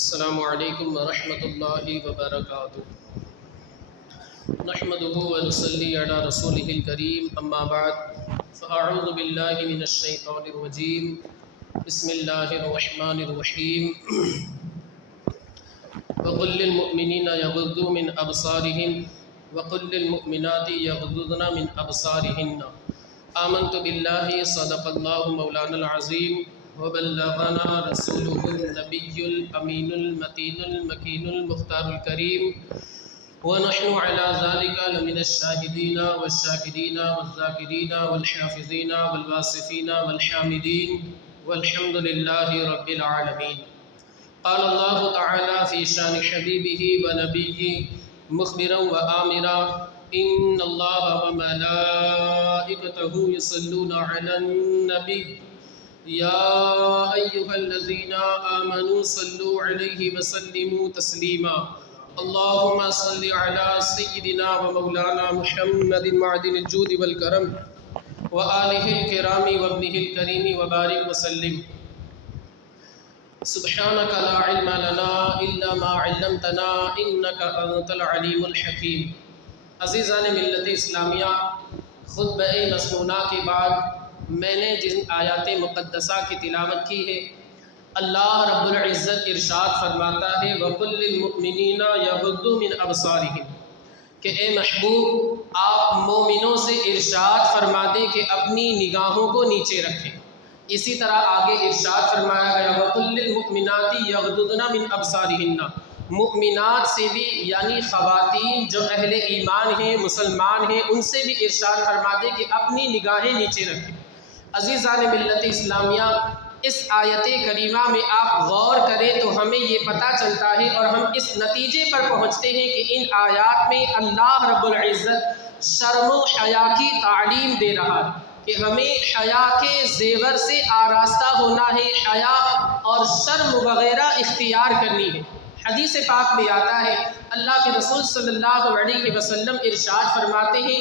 السلام علیکم ورحمۃ اللہ وبرکاتہ۔ نحمده ونصلی علی رسولہ الکریم، اما بعد فاعوذ باللہ من الشیطان الرجیم، بسم اللہ الرحمن الرحیم۔ وقل للمؤمنین یغضوا من ابصارهم وقل للمؤمنات یغضضن من ابصارهن۔ آمنت باللہ صدق اللہ مولانا العظیم وبلغنا رسوله النبی الامین المتین المکین المختار الکریم، ونحن على ذلك لمن الشاہدین والشاکرین والذاکرین والحافظین والواصفین والحامدین والحمد للہ رب العالمین۔ قال اللہ تعالی فی شان حبیبہ ونبیہ مخبرا وآمرا ان اللہ وملائکتہ یصلون علی النبی یا ایہا الذین آمنوا صلوا علیہ وسلموا تسلیما۔ اللہم صل علی سیدنا ومولانا محمد معدن الجود والکرم وآلہ الکرام وابنہ الکریم وبارک وسلم۔ سبحانک لا علم لنا الا ما علمتنا انک انت العلیم الحکیم۔ عزیزان ملت اسلامیہ، خطبہ مسنونہ کے بعد میں نے جن آیات مقدسہ کی تلاوت کی ہے، اللہ رب العزت ارشاد فرماتا ہے وَقُلْ لِلْمُؤْمِنِينَ يَغُضُّوا مِنْ أَبْصَارِهِمْ، کہ اے محبوب آپ مومنوں سے ارشاد فرما دیں کہ اپنی نگاہوں کو نیچے رکھیں۔ اسی طرح آگے ارشاد فرمایا گیا وَقُلْ لِلْمُؤْمِنَاتِ يَغْضُضْنَ مِنْ أَبْصَارِهِنَّ، مؤمنات سے بھی یعنی خواتین جو اہل ایمان ہیں، مسلمان ہیں، ان سے بھی ارشاد فرما دیں کہ اپنی نگاہیں نیچے رکھیں۔ عزیزان ملت اسلامیہ، اس آیت کریمہ میں آپ غور کریں تو ہمیں یہ پتہ چلتا ہے اور ہم اس نتیجے پر پہنچتے ہیں کہ ان آیات میں اللہ رب العزت شرم و حیا کی تعلیم دے رہا ہے کہ ہمیں حیا کے زیور سے آراستہ ہونا ہے، حیا اور شرم وغیرہ اختیار کرنی ہے۔ حدیث پاک میں آتا ہے اللہ کے رسول صلی اللہ علیہ وسلم ارشاد فرماتے ہیں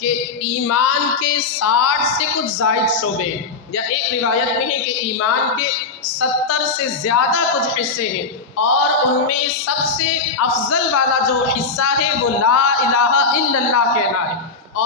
کہ ایمان کے 60 سے کچھ زائد شعبے، یا ایک روایت میں ہے کہ ایمان کے 70 سے زیادہ کچھ حصے ہیں، اور ان میں سب سے افضل والا جو حصہ ہے وہ لا الہ الا اللہ کہنا ہے،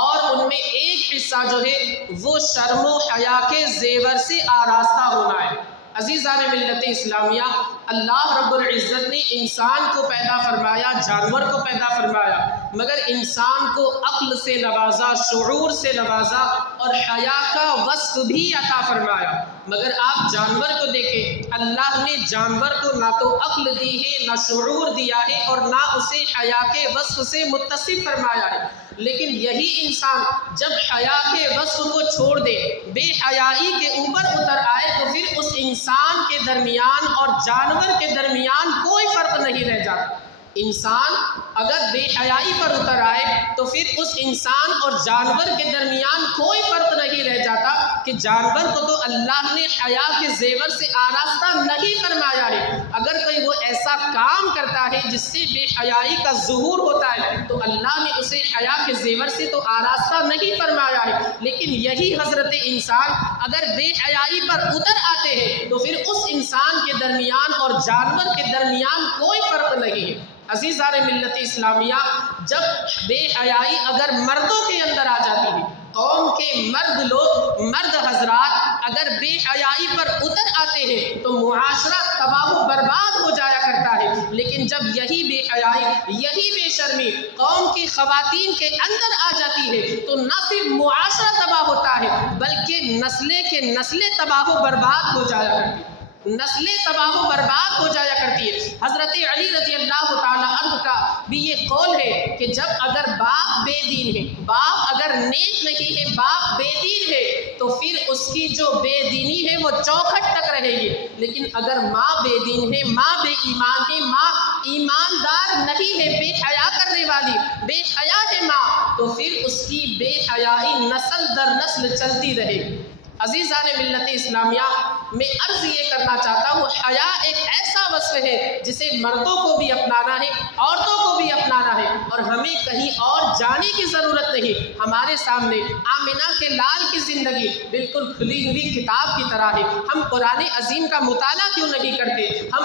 اور ان میں ایک حصہ جو ہے وہ شرم و حیا کے زیور سے آراستہ ہونا ہے۔ عزیزان ملت اسلامیہ، اللہ رب العزت نے انسان کو پیدا فرمایا، جانور کو پیدا فرمایا، مگر انسان کو عقل سے نوازا، شعور سے نوازا اور حیا کا وصف بھی عطا فرمایا۔ مگر آپ جانور کو دیکھیں، اللہ نے جانور کو نہ تو عقل دی ہے، نہ شعور دیا ہے، اور نہ اسے حیا کے وصف سے متصف فرمایا ہے۔ لیکن یہی انسان جب حیا کے وصف کو چھوڑ دے، بے حیائی کے اوپر اتر آئے، تو پھر اس انسان کے درمیان اور جانور کے درمیان کوئی فرق نہیں رہ جاتا۔ انسان اگر بے حیائی پر اتر آئے تو پھر اس انسان اور جانور کے درمیان کوئی فرق نہیں رہ جاتا کہ جانور کو تو اللہ نے حیا کے زیور سے آراستہ نہیں فرمایا ہے، اگر کوئی وہ ایسا کام کرتا ہے جس سے بے حیائی کا ظہور ہوتا ہے تو اللہ نے اسے حیا کے زیور سے تو آراستہ نہیں فرمایا ہے۔ لیکن یہی حضرت انسان اگر بے حیائی پر اتر آتے ہیں تو پھر اس انسان کے درمیان اور جانور کے درمیان کوئی فرق نہیں ہے۔ عزیزان ملت اسلامیہ، جب بے حیائی اگر مردوں کے اندر آ جاتی ہے، قوم کے مرد حضرات اگر بے حیائی پر اتر آتے ہیں تو معاشرہ تباہ و برباد ہو جایا کرتا ہے۔ لیکن جب یہی بے حیائی، یہی بے شرمی قوم کی خواتین کے اندر آ جاتی ہے تو نہ صرف معاشرہ تباہ ہوتا ہے بلکہ نسلیں کے نسلیں تباہ و برباد ہو جایا کرتی ہیں، نسلیں تباہ و برباد ہو جایا کرتی ہے۔ حضرت علی رضی اللہ تعالیٰ عنہ کا بھی یہ قول ہے کہ جب اگر باپ بے دین ہے، باپ اگر نیک نہیں ہے، باپ بے دین ہے تو پھر اس کی جو بے دینی ہے وہ چوکھٹ تک رہے گی، لیکن اگر ماں بے دین ہے، ماں بے ایمان ہے، ماں ایماندار نہیں ہے، بے حیا کرنے والی، بے حیا ہے ماں، تو پھر اس کی بے حیائی نسل در نسل چلتی رہے گی۔ عزیزان ملت اسلامیہ، میں عرض یہ کرنا چاہتا ہوں، حیا ایک ایسا وصف ہے جسے مردوں کو بھی اپنانا ہے، عورتوں کو بھی اپنانا ہے، اور ہمیں کہیں اور جانے کی ضرورت نہیں۔ ہمارے سامنے آمنہ کے لال کی زندگی بالکل کھلی ہوئی کتاب کی طرح ہے۔ ہم قرآن عظیم کا مطالعہ کیوں نہیں کرتے؟ ہم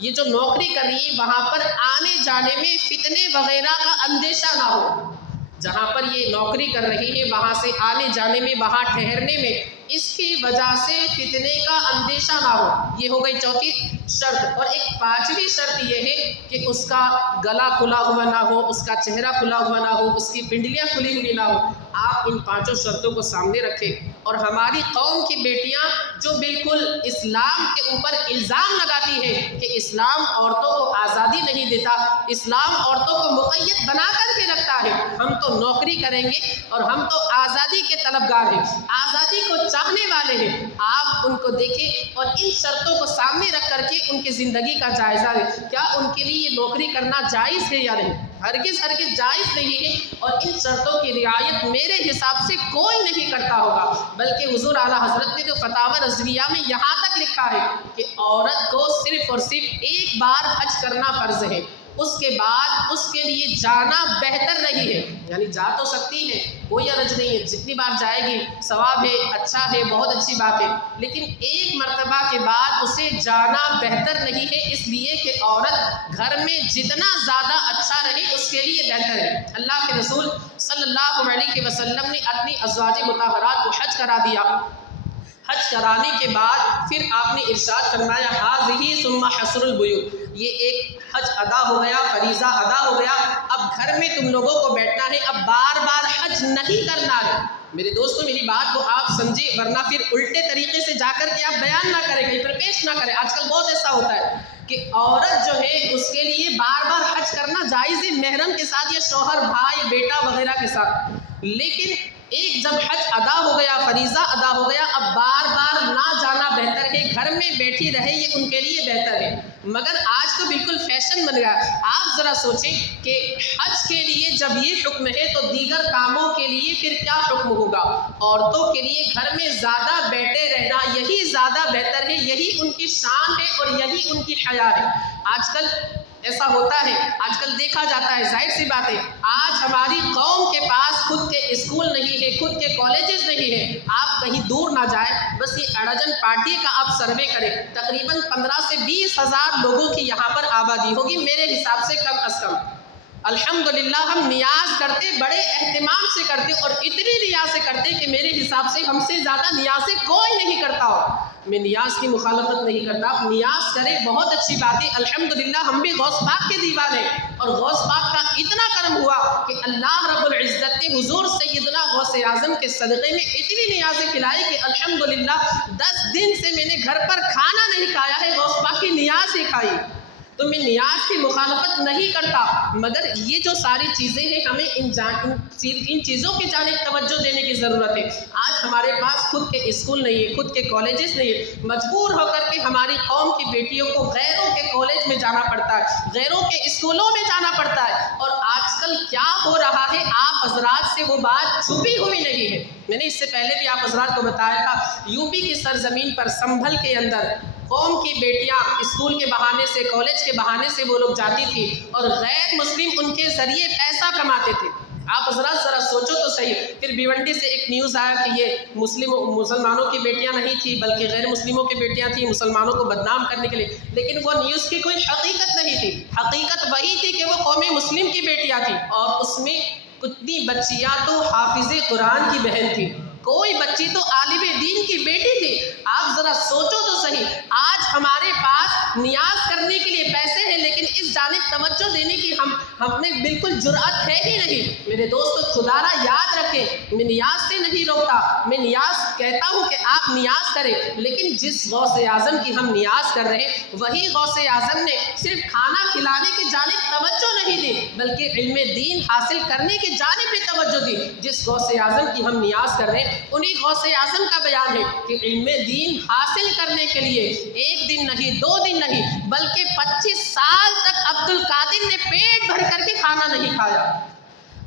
یہ جو نوکری کر رہی ہے وہاں پر آنے جانے میں فتنے وغیرہ کا اندیشہ نہ ہو، جہاں پر یہ نوکری کر رہی ہے وہاں سے آنے جانے میں، وہاں ٹھہرنے میں اس کی وجہ سے فتنے کا اندیشہ نہ ہو۔ یہ ہو گئی چوتھی شرط۔ اور ایک پانچویں شرط یہ ہے کہ اس کا گلا کھلا ہوا نہ ہو، اس کا چہرہ کھلا ہوا نہ ہو، اس کی پنڈلیاں کھلی ہوئی نہ ہو۔ آپ ان پانچوں شرطوں کو سامنے رکھیں۔ اور ہماری قوم کی بیٹیاں جو بالکل اسلام کے اوپر الزام لگاتی ہے کہ اسلام عورتوں کو آزادی نہیں دیتا، اسلام عورتوں کو مقید بنا کر کے رکھتا ہے، ہم تو نوکری کریں گے اور ہم تو آزادی کے طلبگار ہیں، آزادی کو چاہنے والے ہیں۔ آپ ان کو دیکھیں اور ان شرطوں کو سامنے رکھ کر کے ان کی زندگی کا جائزہ لیں، کیا ان کے لیے یہ نوکری کرنا جائز ہے یا نہیں؟ ہرگز جائز نہیں ہے۔ اور ان شرطوں کی رعایت میرے حساب سے کوئی نہیں کرتا ہوگا، بلکہ حضور اعلیٰ حضرت نے جو فتاوی رضویہ میں یہاں تک لکھا ہے کہ عورت کو صرف اور صرف ایک بار حج کرنا فرض ہے، اس کے بعد اس کے لیے جانا بہتر نہیں ہے۔ یعنی جا تو سکتی ہے، کوئی حرج نہیں ہے، جتنی بار جائے گی ثواب ہے، اچھا ہے، بہت اچھی بات ہے، لیکن ایک مرتبہ کے بعد اسے جانا بہتر نہیں ہے، اس لیے کہ عورت گھر میں جتنا زیادہ اچھا رہے اس کے لیے بہتر ہے۔ اللہ کے رسول صلی اللہ علیہ وسلم نے اپنی ازواج مطہرات کو حج کرا دیا۔ حج کرانے کے بعد پھر آپ نے ارشاد فرمایا ھذہ ثم حصر البیوت، یہ ایک حج ادا ہو گیا، فریضہ ادا ہو گیا، اب گھر میں تم لوگوں کو بیٹھنا ہے، اب بار بار حج نہیں کرنا ہے۔ میرے دوستوں میری بات کو آپ سمجھے، ورنہ پھر الٹے طریقے سے جا کر کے آپ بیان نہ کریں، کہیں پر پیش نہ کریں۔ آج کل بہت ایسا ہوتا ہے کہ عورت جو ہے اس کے لیے بار بار حج کرنا جائز ہے، محرم کے ساتھ یا شوہر، بھائی، بیٹا وغیرہ کے ساتھ، لیکن ایک جب حج ادا ہو گیا، فریضہ ادا ہو گیا، اب بار بار نہ جانا بہتر ہے، گھر میں بیٹھی رہے، یہ ان کے لیے بہتر ہے۔ مگر آج تو بالکل فیشن بن گیا۔ آپ ذرا سوچیں کہ حج کے لیے جب یہ حکم ہے تو دیگر کاموں کے لیے پھر کیا حکم ہوگا؟ عورتوں کے لیے گھر میں زیادہ بیٹھے رہنا یہی زیادہ بہتر ہے، یہی ان کی شان ہے اور یہی ان کی حیا ہے۔ آج کل ایسا ہوتا ہے، آج کل دیکھا جاتا ہے، ظاہر سی بات ہے، آج ہماری قوم کے پاس خود کے اسکول نہیں ہے، خود کے کالجز نہیں ہے۔ آپ کہیں دور نہ جائیں، بس یہ اڑجن پارٹی کا آپ سروے کریں، تقریباً 15 سے 20 ہزار لوگوں کی یہاں پر آبادی ہوگی میرے حساب سے کم از کم۔ الحمدللہ ہم نیاز کرتے، بڑے اہتمام سے کرتے، اور اتنی نیازیں کرتے کہ میرے حساب سے ہم سے زیادہ نیازیں کوئی نہیں کرتا ہو۔ میں نیاز کی مخالفت نہیں کرتا، آپ نیاز کریں، بہت اچھی بات ہے، الحمدللہ ہم بھی غوث پاک کے دیوانے، اور غوث پاک کا اتنا کرم ہوا کہ اللہ رب العزت نے حضور سیدنا غوث اعظم کے صدقے میں اتنی نیازیں کھلائی کہ الحمدللہ 10 دن سے میں نے گھر پر کھانا نہیں کھایا ہے، غوث پاک کی نیاز ہی کھائی۔ تو میں نیاز کی مخالفت نہیں کرتا، مگر یہ جو ساری چیزیں ہیں ہمیں ان چیزوں کی جانب توجہ دینے کی ضرورت ہے۔ آج ہمارے پاس خود کے اسکول نہیں ہے، خود کے کالجز نہیں ہے، مجبور ہو کر کے ہماری قوم کی بیٹیوں کو غیروں کے کالج میں جانا پڑتا ہے، غیروں کے اسکولوں میں جانا پڑتا ہے۔ اور آج کل کیا ہو رہا ہے، آپ حضرات سے وہ بات چھپی ہوئی نہیں ہے۔ میں نے اس سے پہلے بھی آپ حضرات کو بتایا تھا، یوپی کی سرزمین پر سنبھل کے اندر قوم کی بیٹیاں اسکول کے بہانے سے، کالج کے بہانے سے وہ لوگ جاتی تھی، اور غیر مسلم ان کے ذریعے پیسہ کماتے تھے۔ آپ حضرات ذرا سوچو تو صحیح۔ پھر بھیونڈی سے ایک نیوز آیا کہ یہ مسلمانوں کی بیٹیاں نہیں تھی بلکہ غیر مسلموں کی بیٹیاں تھیں، مسلمانوں کو بدنام کرنے کے لیے، لیکن وہ نیوز کی کوئی حقیقت نہیں تھی۔ حقیقت وہی تھی کہ وہ قوم مسلم کی بیٹیاں تھیں، اور اس میں کتنی بچیاں تو حافظ قرآن کی بہن تھی، کوئی بچی تو عالم دین کی بیٹی تھی۔ آپ ذرا سوچو تو صحیح، آج ہمارے پاس نیاز کرنے کے لیے پیسے ہیں، لیکن اس جانب توجہ دینے کی ہم نے بالکل جرأت ہے ہی نہیں۔ میرے دوستو خدا را یاد رکھیں، میں نیاز سے نہیں روکتا، میں نیاز کہتا ہوں کہ آپ نیاز کریں، لیکن جس غوث اعظم کی ہم نیاز کر رہے ہیں وہی غوث اعظم نے صرف کھانا کھلانے کی جانب توجہ نہیں دی بلکہ علم دین حاصل کرنے کی جانب بھی توجہ دی۔ جس غوث اعظم کی ہم نیاز کر رہے ہیں انہی غوث اعظم کا بیان ہے کہ علم دین حاصل کرنے کے لیے ایک دن نہیں، 2 دن نہیں، بلکہ 25 سال تک عبد القادر نے پیٹ بھر کر کے کھانا نہیں کھایا۔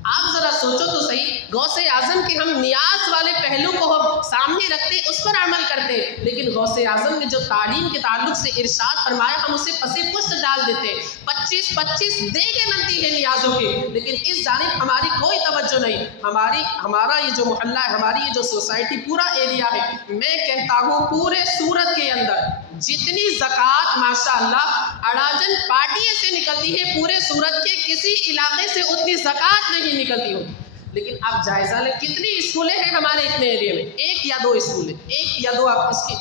آپ ذرا سوچو تو صحیح، غوث اعظم کے ہم نیاز والے پہلو کو ہم سامنے رکھتے، اس پر عمل کرتے، لیکن غوث اعظم نے جو تعلیم کے تعلق سے ارشاد فرمایا ہم اسے پس پشت ڈال دیتے۔ 25 دیگیں بنتی ہیں نیازوں کی، لیکن اس جانب ہماری کوئی توجہ نہیں۔ ہمارا یہ جو محلہ ہے، ہماری یہ جو سوسائٹی، پورا ایریا ہے، میں کہتا ہوں پورے سورت کے اندر جتنی زکوٰۃ ماشاءاللہ اڑاجن پارٹی سے نکلتی ہے، پورے سورت کے کسی علاقے سے اتنی زکوٰۃ نہیں نکلتی ہوتی. لیکن آپ جائزہ لیں کتنی اسکولیں ہیں ہمارے اتنے ایریا میں، ایک یا دو اسکولیں، ایک یا دو، آپ اس کی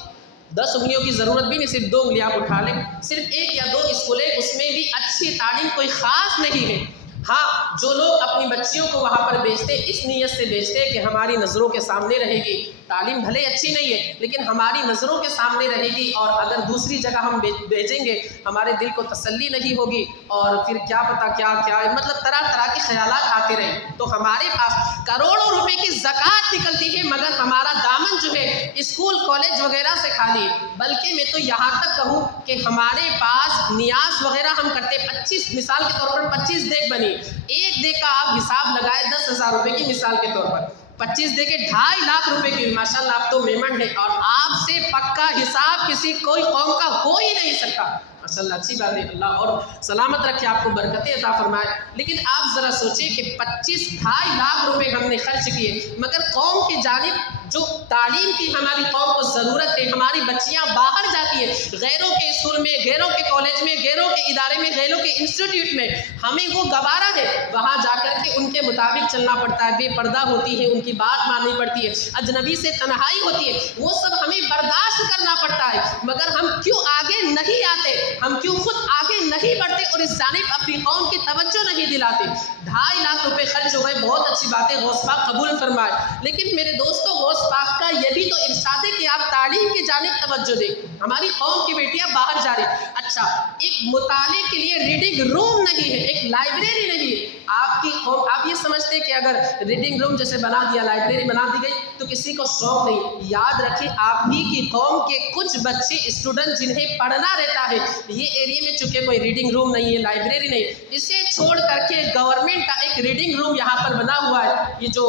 10 انگلیوں کی ضرورت بھی نہیں، صرف 2 انگلیاں آپ اٹھا لیں، صرف ایک یا دو اسکولیں، اس میں بھی اچھی تعلیم کوئی خاص نہیں ہے. ہاں جو لوگ اپنی بچیوں کو وہاں پر بیچتے اس نیت سے بیچتے کہ ہماری نظروں کے سامنے رہے گی، تعلیم بھلے اچھی نہیں ہے لیکن ہماری نظروں کے سامنے رہے گی، اور اگر دوسری جگہ ہم بھیجیں گے ہمارے دل کو تسلی نہیں ہوگی، اور پھر کیا پتہ کیا مطلب طرح طرح کے خیالات آتے رہیں. تو ہمارے پاس کروڑوں روپے کی زکوٰۃ نکلتی ہے مگر ہمارا دامن جو ہے اسکول کالج وغیرہ سے خالی ہے. بلکہ میں تو یہاں تک کہوں کہ ہمارے پاس نیاز وغیرہ ہم کرتے 25، مثال کے طور پر 25 دیگ بنی، ایک دیگ کا آپ حساب لگائے 10,000 روپے کی، مثال کے طور پر 25 دے کے 2.5 لاکھ روپے کی. ماشاءاللہ آپ تو میمن ہے، اور آپ سے پکا حساب کسی کوئی قوم کا ہو ہی نہیں سکتا. ماشاءاللہ اچھی بات ہے، اللہ اور سلامت رکھے، آپ کو برکتیں عطا فرمائے. لیکن آپ ذرا سوچیں کہ 2.5 لاکھ روپے ہم نے خرچ کیے، مگر قوم کی جانب جو تعلیم کی ہماری قوم کو ضرورت ہے، ہماری بچیاں باہر جاتی ہیں غیروں کے اسکول میں، غیروں کے کالج میں، غیروں کے ادارے میں، غیروں کے انسٹیٹیوٹ میں، ہمیں وہ گوارا ہے وہاں جا کر کے ان کے مطابق چلنا پڑتا ہے، بے پردہ ہوتی ہے، ان کی بات ماننی پڑتی ہے، اجنبی سے تنہائی ہوتی ہے، وہ سب ہمیں برداشت کرنا پڑتا ہے. مگر ہم کیوں آگے نہیں آتے، ہم کیوں خود آگے نہیں بڑھتے اور اس جانب اپنی قوم کی توجہ نہیں دلاتے. 2.5 لاکھ روپے خرچ ہو گئے، بہت اچھی بات ہے، غوث پاک قبول فرمائے. لیکن میرے دوستو غوث پاک کا یہ بھی تو ارشاد ہے کہ آپ تعلیم کی جانب توجہ دیں. ہماری قوم کی بیٹیاں باہر جا رہی، اچھا ایک مطالعے کے لیے ریڈنگ روم نہیں ہے، ایک لائبریری نہیں ہے. آپ کی قوم، آپ یہ سمجھتے کہ اگر ریڈنگ روم جیسے بنا دیا، لائبریری بنا دی گئی تو کسی کو شوق نہیں. یاد رکھیں آپ ہی کی قوم کے کچھ بچے اسٹوڈنٹ جنہیں پڑھنا رہتا ہے، یہ ایریا میں چونکہ کوئی ریڈنگ روم نہیں ہے، لائبریری نہیں، اسے چھوڑ کر کے گورنمنٹ کا ایک ریڈنگ روم یہاں پر بنا ہوا ہے، یہ جو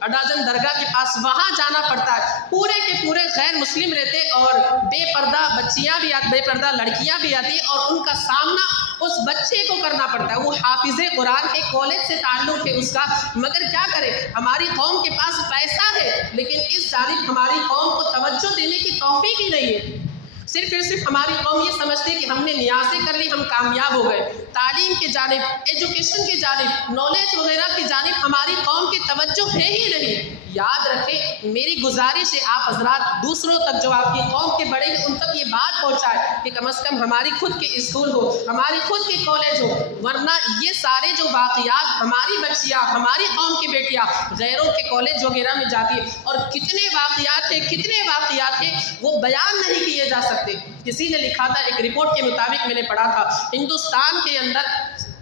اڈاجن درگاہ کے پاس، وہاں جانا پڑتا ہے. پورے کے پورے غیر مسلم رہتے اور بے پردہ بچیاں بھی آتی، بے پردہ لڑکیاں بھی آتی، اور ان کا سامنا اس بچے کو کرنا پڑتا ہے. وہ حافظ قرآن ہے، کالج سے تعلق ہے اس کا، مگر کیا کرے ہماری قوم کے پاس پیسہ ہے لیکن اس جانب ہماری قوم کو توجہ دینے کی توفیق ہی نہیں ہے. صرف ہماری قوم یہ سمجھتے کہ ہم نے نیازیں کر لی، ہم کامیاب ہو گئے. تعلیم کی جانب، ایجوکیشن کی جانب، نالج وغیرہ کی جانب ہماری قوم کی توجہ ہے ہی نہیں. یاد رکھیں میری گزارش ہے آپ حضرات دوسروں تک، جو آپ کی قوم کے بڑے ہیں ان تک یہ بات پہنچائے کہ کم از کم ہماری خود کے اسکول ہو، ہماری خود کے کالج ہو، ورنہ یہ سارے جو واقعات ہماری بچیاں، ہماری قوم کی بیٹیاں غیروں کے کالج وغیرہ میں جاتی ہیں، اور کتنے واقعات ہیں وہ بیان نہیں کیے جا سکتے. کسی نے لکھا تھا، ایک رپورٹ کے مطابق میں نے پڑھا تھا، ہندوستان کے اندر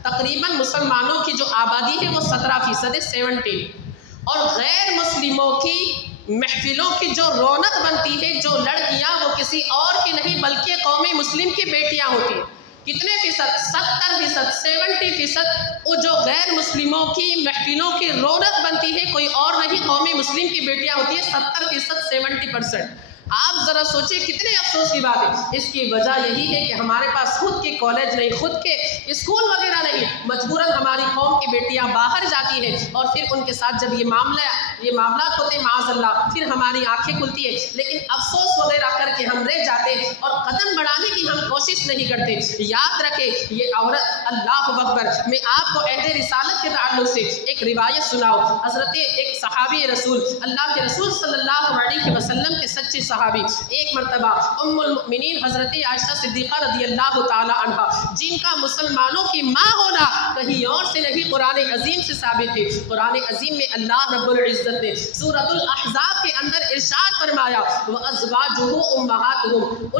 تقریباً مسلمانوں کی جو آبادی ہے وہ 17% ہے، 17، اور غیر مسلموں کی محفلوں کی جو رونق بنتی ہے، جو لڑکیاں، وہ کسی اور کی نہیں بلکہ قوم مسلم کی بیٹیاں ہوتی ہیں. کتنے فیصد؟ 70%، 70%. وہ جو غیر مسلموں کی محفلوں کی رونق بنتی ہے کوئی اور نہیں، قوم مسلم کی بیٹیاں ہوتی ہیں. 70%، 70%. آپ ذرا سوچیں کتنے افسوس کی بات ہے. اس کی وجہ یہی ہے کہ ہمارے پاس خود کے کالج نہیں، خود کے اسکول وغیرہ نہیں، مجبوراً ہماری قوم کی بیٹیاں باہر جاتی ہیں، اور پھر ان کے ساتھ جب یہ معاملات ہوتے ہیں معاذ اللہ، پھر ہماری آنکھیں کھلتی ہیں، لیکن افسوس وغیرہ کر کے ہم رہ جاتے اور قدم بڑھانے کی ہم کوشش نہیں کرتے. یاد رکھیں یہ عورت، اللہ اکبر، میں آپ کو عہد رسالت کے تعلق سے ایک روایت سناؤ. حضرت ایک صحابی رسول، اللہ کے رسول صلی اللہ علیہ وسلم کے سچے صحابی، ایک مرتبہ ام المؤمنین حضرت عائشہ صدیقہ رضی اللہ تعالی عنہ، جن کا مسلمانوں کی ماں ہونا کہیں اور سے نہیں قرآن عظیم سے ثابت ہے. قرآن عظیم میں اللہ رب العزت نے سورۃ الاحزاب کے اندر ارشاد فرمایا، وَأَزْوَاجُهُ أُمَّهَاتُهُمْ،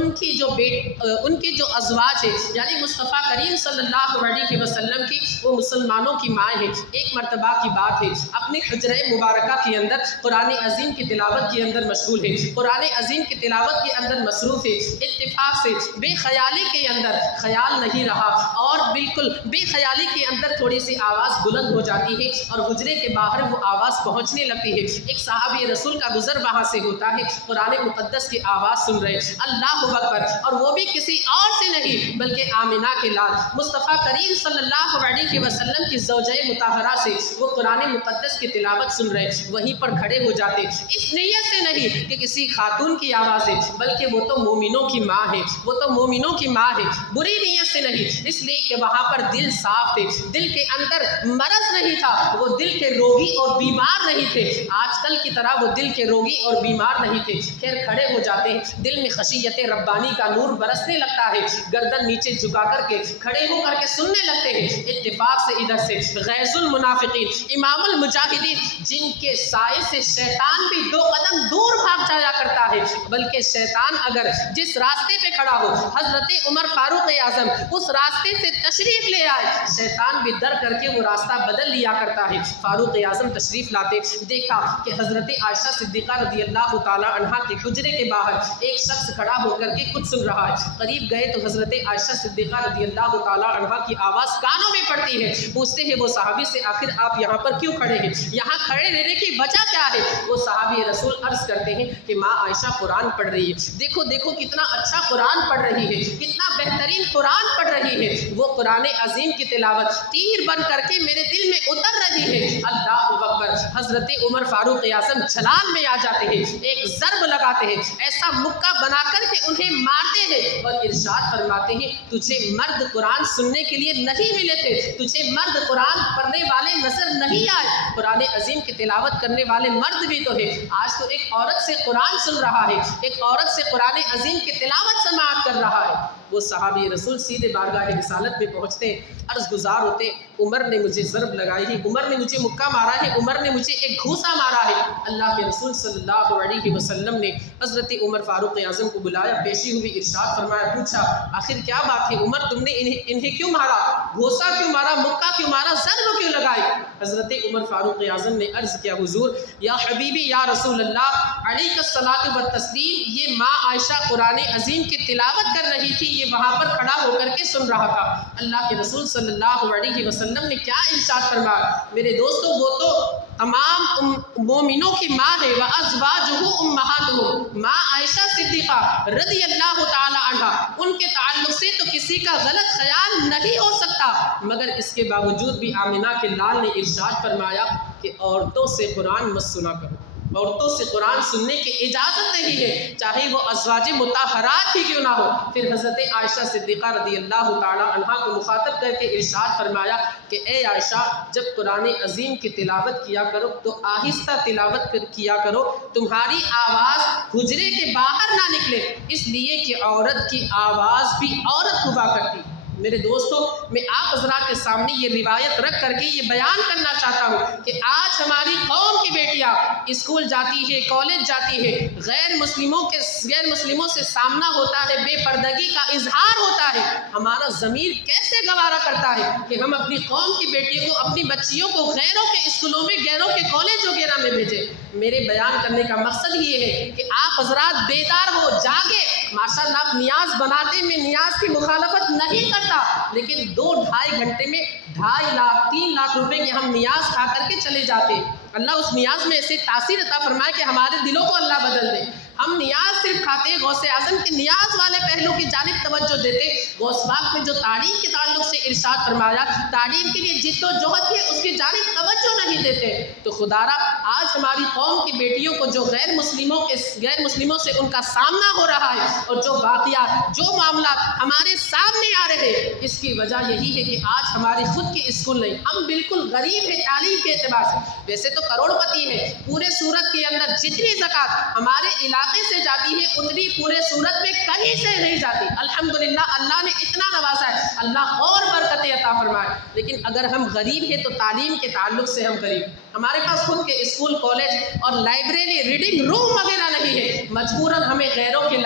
ان کی جو ازواج ہے یعنی مصطفیٰ کریم صلی اللہ علیہ وسلم کی، وہ مسلمانوں کی ماں ہے. ایک مرتبہ کی بات ہے، اپنے حجرہ مبارکہ کے اندر قرآن عظیم کی تلاوت کے اندر مشغول ہے، قرآن عظیم کی تلاوت کے اندر مصروف ہے. اتفاق سے بے خیالی کے اندر خیال نہیں رہا، اور بالکل بے خیالی کے اندر تھوڑی سی آواز بلند ہو جاتی ہے، اور حجرے کے باہر وہ آواز پہنچنے لگتی لگتی ہے. ایک صحابی رسول کا گزر وہاں سے ہوتا ہے, قرآن مقدس کی آواز سن رہے, اللہ اکبر, اور وہ بھی کسی اور سے نہیں بلکہ آمنہ کے لال مصطفیٰ کریم صلی اللہ علیہ وسلم کی زوجہ مطہرہ سے وہ قرآن مقدس کی تلاوت سن رہے, وہیں پر کھڑے ہو جاتے, اس نیت سے نہیں کہ کسی خاتون کی آواز ہے بلکہ وہ تو مومنوں کی ماں ہے, وہ تو مومنوں کی ماں ہے, بری نیت سے نہیں, اس لیے کہ وہاں پر دل صاف تھے, دل کے اندر مرض نہیں تھا, وہ دل کے روگی اور بیمار نہیں تھے, آج کل کی طرح وہ دل کے روگی اور بیمار نہیں تھے. خیر کھڑے ہو جاتے ہیں, دل میں خشیت ربانی کا نور برسنے لگتا ہے, گردن نیچے جھکا کر کے کھڑے ہو کر کے سننے لگتے ہیں. اتفاق سے ادھر سے غیظ المنافقین امام المجاہدین جن کے سائے سے شیطان بھی 2 قدم دور بھاگ جایا کرتا ہے, بلکہ شیطان اگر جس راستے پہ کھڑا ہو حضرت عمر فاروق اعظم اس راستے سے تشریف لے آئے, شیطان بھی ڈر کر کے وہ راستہ بدل لیا کرتا ہے. فاروق اعظم تشریف لاتے, دیکھا کہ حضرت عائشہ صدیقہ رضی اللہ تعالی عنہا کے حجرے کے باہر ایک شخص کھڑا ہو کر کے کچھ سن رہا ہے. قریب گئے تو حضرت عائشہ صدیقہ رضی اللہ تعالی عنہا کی آواز کانوں میں پڑتی ہے. پوچھتے ہیں وہ صحابی سے, آخر آپ یہاں پر کیوں کھڑے ہیں, یہاں کھڑے رہنے کی وجہ کیا ہے؟ وہ صحابی رسول عرض کرتے ہیں کہ ماں عائشہ قرآن پڑھ رہی ہے, دیکھو دیکھو کتنا اچھا قرآن پڑھ رہی ہے, کتنا بہترین قرآن پڑھ رہی ہے, وہ قرآن عظیم کی تلاوت تیر بن کر کے میرے دل میں اتر رہی ہے. اللہ اکبر. حضرت عمر فاروق اعظم چھلانگ میں آ جاتے ہیں, ایک ضرب لگاتے ہیں, ایسا مکہ بنا کر کے انہیں مارتے ہیں اور ارشاد فرماتے ہیں تجھے مرد قرآن سننے کے لیے نہیں ملے تھے, تجھے مرد قرآن پڑھنے والے نظر نہیں آئے, قرآن عظیم کی تلاوت کرنے والے مرد بھی تو ہے. آج تو ایک عورت سے قرآن سن رہا ہے, ایک عورت سے قرآن عظیم کی تلاوت سماعت کر رہا ہے. وہ صحابی رسول سیدھے بارگاہ رسالت میں پہنچتے, عرض گزار ہوتے, عمر نے مجھے ضرب لگائی ہے, عمر نے مجھے مکہ مارا ہے, عمر نے مجھے ایک گھوسا مارا ہے. اللہ کے رسول صلی اللہ علیہ وسلم نے حضرت عمر فاروق اعظم کو بلایا, پیشی ہوئی, ارشاد فرمایا, پوچھا آخر کیا بات ہے عمر, تم نے انہیں کیوں مارا, گھوسا کیوں مارا, مکہ کیوں مارا, ضرب کیوں لگائی؟ حضرت عمر فاروق اعظم نے عرض کیا حضور یا حبیبی یا رسول اللہ علیہ الصلاۃ والتسلیم, یہ ماں عائشہ قرآن عظیم کی تلاوت کر رہی تھی, یہ وہاں پر کھڑا ہو کر کے سن رہا تھا. اللہ کے رسول صلی اللہ علیہ وسلم نے کیا ارشاد فرمایا؟ میرے دوستو وہ تو تمام مومنوں کی ماں ہے, وَأَزْوَاجُهُ أُمَّهَاتُهُمْ, ماں عائشہ صدیقہ رضی اللہ تعالی عنہا, ان کے تعلق سے تو کسی کا غلط خیال نہیں ہو سکتا, مگر اس کے باوجود بھی آمنہ کے لال نے ارشاد فرمایا کہ عورتوں سے قرآن مت سنا کرو, عورتوں سے قرآن سننے کی اجازت نہیں ہے, چاہے وہ ازواج مطہرات ہی کیوں نہ ہو. پھر حضرت عائشہ صدیقہ رضی اللہ تعالی عنہا کو مخاطب کر کے ارشاد فرمایا کہ اے عائشہ جب قرآن عظیم کی تلاوت کیا کرو تو آہستہ تلاوت کیا کرو, تمہاری آواز حجرے کے باہر نہ نکلے, اس لیے کہ عورت کی آواز بھی عورت ہوا کرتی. میرے دوستو میں آپ حضرات کے سامنے یہ روایت رکھ کر کے یہ بیان کرنا چاہتا ہوں کہ آج ہماری قوم کی بیٹیاں اسکول جاتی ہے, کالج جاتی ہے, غیر مسلموں سے سامنا ہوتا ہے, بے پردگی کا اظہار ہوتا ہے, ہمارا ضمیر کیسے گوارا کرتا ہے کہ ہم اپنی قوم کی بیٹیوں کو, اپنی بچیوں کو غیروں کے اسکولوں میں, غیروں کے کالج وغیرہ میں بھیجیں. میرے بیان کرنے کا مقصد یہ ہے کہ آپ حضرات بیدار ہو, جاگے. ماشاءاللہ آپ نیاز بناتے, میں نیاز کی مخالفت نہیں کرتا, لیکن 2-2.5 گھنٹے میں 2.5 لاکھ 3 لاکھ روپے کے ہم نیاز کھا کر کے چلے جاتے. اللہ اس نیاز میں ایسے تاثیر عطا فرمائے کہ ہمارے دلوں کو اللہ بدل دے. ہم نیاز صرف کھاتے, غوث اعظم کے نیاز والے پہلو کی جانب توجہ دیتے. غوث پاک نے جو تعلیم کے تعلق سے ارشاد فرمایا, تعلیم کے لیے جد و جہد ہے, اس کی جانب توجہ نہیں دیتے. تو خدارا آج ہماری قوم کی بیٹیوں کو جو غیر مسلموں سے ان کا سامنا ہو رہا ہے, اور جو واقعات, جو معاملات ہمارے سامنے آ رہے ہیں, اس کی وجہ یہی ہے کہ آج ہماری خود کے اسکول نہیں, ہم بالکل غریب ہیں تعلیم کے اعتبار سے. ویسے تو کروڑ پتی ہے, پورے سورت کے اندر جتنی زکوٰۃ ہمارے علاقے سے جاتی ہے اتنی پورے سورت میں کہیں سے نہیں جاتی. الحمدللہ اللہ نے اتنا نوازا ہے, اللہ اور برکتیں عطا فرمائے. لیکن اگر ہم غریب ہیں تو تعلیم کے تعلق سے ہم غریب, ہمارے پاس خود کے اسکول, کالج اور لائبریری, ریڈنگ روم وغیرہ نہیں ہے. مجبوراً ہمیں غیروں کی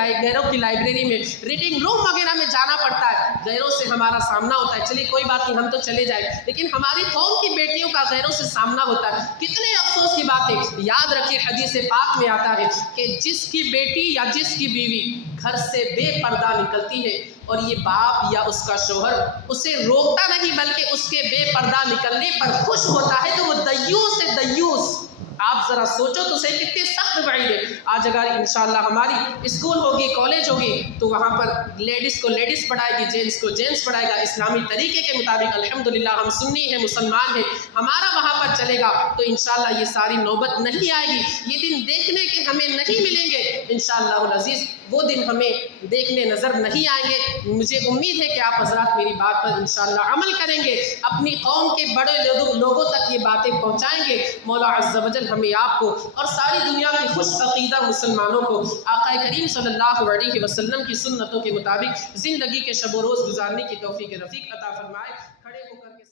لائبریری میں, ریڈنگ روم وغیرہ میں جانا پڑتا ہے, غیروں سے ہمارا سامنا ہوتا ہے. چلیے کوئی بات نہیں, ہم تو چلے جائیں, لیکن ہماری قوم کی بیٹیوں کا غیروں سے سامنا ہوتا ہے. کتنے افسوس کی بات ہے. یاد رکھیے حدیث پاک میں آتا ہے کہ جس کی بیٹی یا جس کی بیوی گھر سے بے پردہ نکلتی ہے اور یہ باپ یا اس کا شوہر اسے روکتا نہیں بلکہ اس کے بے پردہ نکلنے پر خوش ہوتا ہے، تو وہ دیوس ہے، دیوس۔ آپ ذرا سوچو تو صحیح کتنے سخت وعید ہے۔ آج اگر انشاءاللہ ہماری اسکول ہوگی، کالج ہوگی، تو وہاں پر لیڈیز کو لیڈیز پڑھائے گی، جینٹس کو جینٹس پڑھائے گا، اسلامی طریقے کے مطابق۔ الحمدللہ ہم سنی ہیں، مسلمان ہیں، ہمارا وہاں پر چلے گا تو انشاءاللہ یہ ساری نوبت نہیں آئے گی، یہ دن دیکھنے کے ہمیں نہیں ملیں گے انشاءاللہ العزیز، وہ دن ہمیں دیکھنے نظر نہیں آئیں گے۔ مجھے امید ہے کہ آپ حضرات میری بات پر انشاءاللہ عمل کریں گے، اپنی قوم کے بڑے لوگوں تک یہ باتیں پہنچائیں گے۔ مولا عز و جل ہمیں، آپ کو اور ساری دنیا کے خوش عقیدہ مسلمانوں کو آقا کریم صلی اللہ علیہ وسلم کی سنتوں کے مطابق زندگی کے شب و روز گزارنے کی توفیق رفیق عطا فرمائے۔ کھڑے ہو کر کے